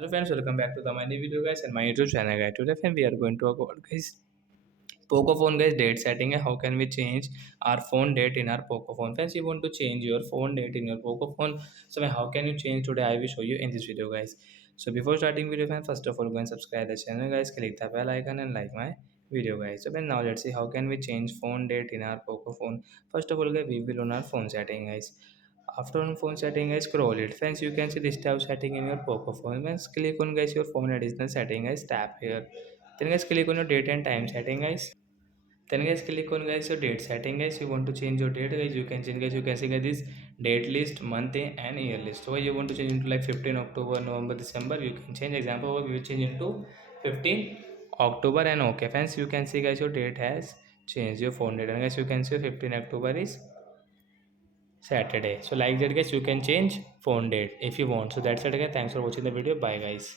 Hello friends, welcome back to the my new video guys and my YouTube channel guys. Today friend, we are going to talk about guys Poco phone guys date setting है. How can we change our phone date in our Poco phone? Friends, you want to change your phone date in your Poco phone. So how can you change today? I will show you in this video guys. So before starting video friends, first of all go and subscribe the channel guys. Click the bell icon and like my video guys. So then now let's see how can we change phone date in our Poco phone. First of all guys, we will on our phone setting guys. After on phone setting, guys, scroll it. Friends, you can see this tab setting in your Poco phone. Once click on guys your phone additional setting, guys, tap here. Then guys click on your date and time setting, guys. Then guys click on guys your date setting, guys. You want to change your date, guys. You can change guys. You can see guys this date list, month and year list. So you want to change into like 15 October, November, December. You can change. Example, we will change into 15 October and okay, friends. You can see guys your date has changed your phone date, and guys you can see 15 October is Saturday. So like that guys, you can change phone date if you want. So that's it again. Thanks for watching the video. Bye guys.